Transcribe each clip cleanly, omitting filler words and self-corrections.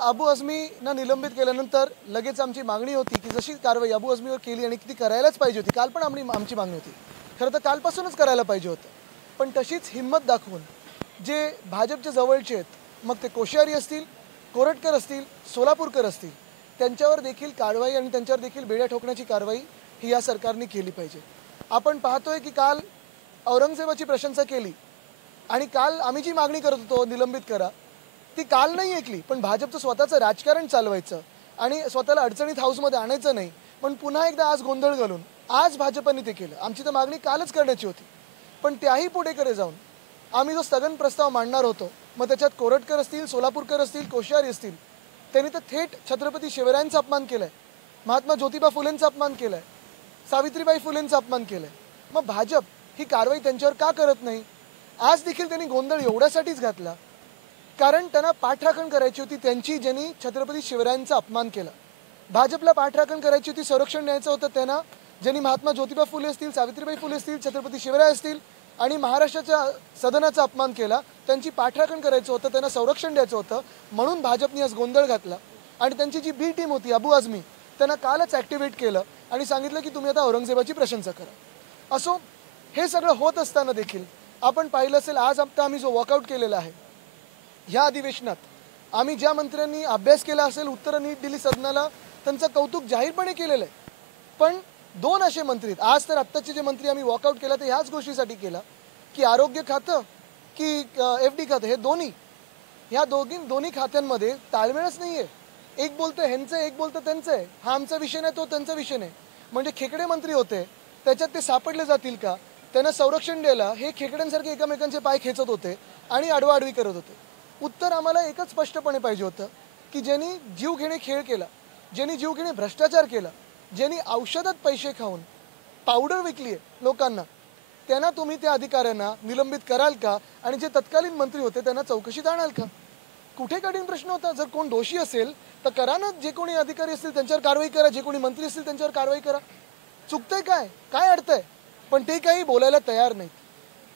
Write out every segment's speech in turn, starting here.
आता अबू आझमींना निलंबित केल्यानंतर लगेच आमची मागणी होती की जशी कारवाई अबू आझमीवर केली आणि ती करायलाच पाहिजे होती, काल पण आमची मागणी होती, खरं तर कालपासूनच करायला पाहिजे होतं, पण तशीच हिंमत दाखवून जे भाजपच्या जवळचे आहेत, मग ते कोश्यारी असतील, कोरटकर असतील, सोलापूरकर असतील, त्यांच्यावर देखील कारवाई आणि त्यांच्यावर देखील बेड्या ठोकण्याची कारवाई ही या सरकारने केली पाहिजे. आपण पाहतोय की काल औरंगजेबाची प्रशंसा केली आणि काल आम्ही जी मागणी करत होतो निलंबित करा ती काल नाही ऐकली, पण भाजपचं स्वतःचं राजकारण चालवायचं आणि स्वतःला अडचणीत हाऊसमध्ये आणायचं नाही, पण पुन्हा एकदा आज गोंधळ घालून आज भाजपने ते केलं. आमची तर मागणी कालच करण्याची होती, पण त्याही पुढेकडे जाऊन आम्ही जो स्थगन प्रस्ताव मांडणार होतो, मग त्याच्यात कोरटकर असतील, सोलापूरकर असतील, कोश्यारी असतील, त्यांनी तर थेट छत्रपती शिवरायांचा अपमान केलाय, महात्मा ज्योतिबा फुलेंचा अपमान केलाय, सावित्रीबाई फुलेंचा अपमान केलाय. मग भाजप ही कारवाई त्यांच्यावर का करत नाही? आज देखील त्यांनी गोंधळ एवढ्यासाठीच घातला कारण त्यांना पाठराखण करायची होती त्यांची, ज्यांनी छत्रपती शिवरायांचा अपमान केला. भाजपला पाठराखण करायची होती, संरक्षण द्यायचं होतं त्यांना, ज्यांनी महात्मा ज्योतिबा फुले असतील, सावित्रीबाई फुले असतील, छत्रपती शिवराय असतील आणि महाराष्ट्राच्या सदनाचा अपमान केला, त्यांची पाठराखण करायचं होतं, त्यांना संरक्षण द्यायचं होतं. म्हणून भाजपने आज गोंधळ घातला आणि त्यांची जी बी टीम होती अबू आझमी त्यांना कालच ॲक्टिवेट केलं आणि सांगितलं की तुम्ही आता औरंगजेबाची प्रशंसा करा. असो, हे सगळं होत असताना देखील आपण पाहिलं असेल आज आता आम्ही जो वॉकआउट केलेला आहे, ह्या अधिवेशनात आम्ही ज्या मंत्र्यांनी अभ्यास केला असेल, उत्तरं नीट दिली सदनाला, त्यांचं कौतुक जाहीरपणे केलेलं आहे. पण दोन असे मंत्री आहेत, आज तर आत्ताचे जे मंत्री आम्ही वॉकआउट केला ते ह्याच गोष्टीसाठी केला की आरोग्य खातं की FD खातं हे दोन्ही, ह्या दोन्ही खात्यांमध्ये ताळमेळच नाही आहे. एक बोलतं ह्यांचं, एक बोलतं त्यांचं आहे. हा आमचा विषय नाही, तो त्यांचा विषय नाही. म्हणजे खेकडे मंत्री होते, त्याच्यात ते सापडले जातील का? त्यांना संरक्षण द्यायला हे खेकड्यांसारखे एकमेकांचे पाय खेचत होते आणि आडवाआडवी करत होते. उत्तर आम्हाला एकच स्पष्टपणे पाहिजे होतं की ज्यांनी जीवघेणे खेळ केला, ज्यांनी जीवघेणे भ्रष्टाचार केला, ज्यांनी औषधात पैसे खाऊन पावडर विकली आहे लोकांना, त्यांना तुम्ही त्या अधिकाऱ्यांना निलंबित कराल का? आणि जे तत्कालीन मंत्री होते त्यांना चौकशीत आणाल का? कुठे कठीण प्रश्न होता. जर कोण दोषी असेल तर करा ना, जे कोणी अधिकारी असतील त्यांच्यावर कारवाई करा, जे कोणी मंत्री असतील त्यांच्यावर कारवाई करा. चुकतंय काय अडतंय? पण ते काही बोलायला तयार नाहीत.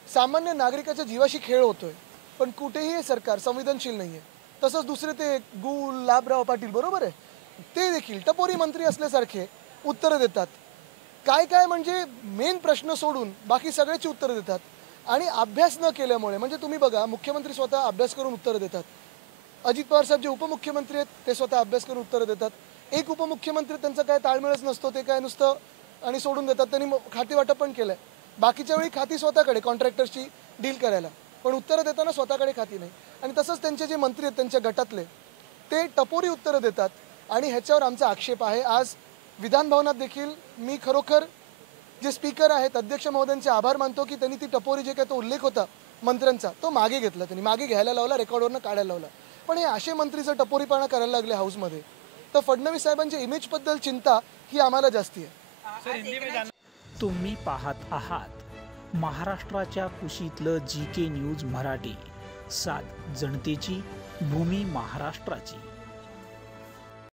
सामान्य नागरिकाच्या जीवाशी खेळ होतोय, पण कुठेही हे सरकार संवेदनशील नाही आहे. तसंच दुसरे ते गुलाबराव पाटील बरोबर आहे, ते देखील टपोरी मंत्री असल्यासारखे उत्तरं देतात. काय म्हणजे मेन प्रश्न सोडून बाकी सगळ्याची उत्तरं देतात आणि अभ्यास न केल्यामुळे. म्हणजे तुम्ही बघा, मुख्यमंत्री स्वतः अभ्यास करून उत्तरं देतात, अजित पवार साहेब जे उपमुख्यमंत्री आहेत ते स्वतः अभ्यास करून उत्तरं देतात. एक उपमुख्यमंत्री त्यांचा काय ताळमेळच नसतो, ते काय नुसतं आणि सोडून देतात. त्यांनी खाती वाटप पण केलं आहे, बाकीच्या वेळी खाती स्वतःकडे कॉन्ट्रॅक्टरशी डील करायला, पण उत्तरं देताना स्वतःकडे खाती नाही. आणि तसंच त्यांचे जे मंत्री आहेत त्यांच्या गटातले ते टपोरी उत्तरं देतात आणि ह्याच्यावर आमचा आक्षेप आहे. आज विधानभवनात देखील मी खरोखर जे स्पीकर आहेत अध्यक्ष महोदयांचे आभार मानतो की त्यांनी ती टपोरी जे काय तो उल्लेख होता मंत्र्यांचा तो मागे घेतला, त्यांनी मागे घ्यायला लावला, रेकॉर्डवरनं काढायला लावला. पण हे असे मंत्री जर टपोरीपणा करायला लागले हाऊसमध्ये तर फडणवीस साहेबांच्या इमेजबद्दल चिंता ही आम्हाला जास्ती आहे. तुम्ही पाहत आहात महाराष्ट्राच्या कुशीतलं GK न्यूज मराठी, सात जनतेची, भूमी महाराष्ट्राची.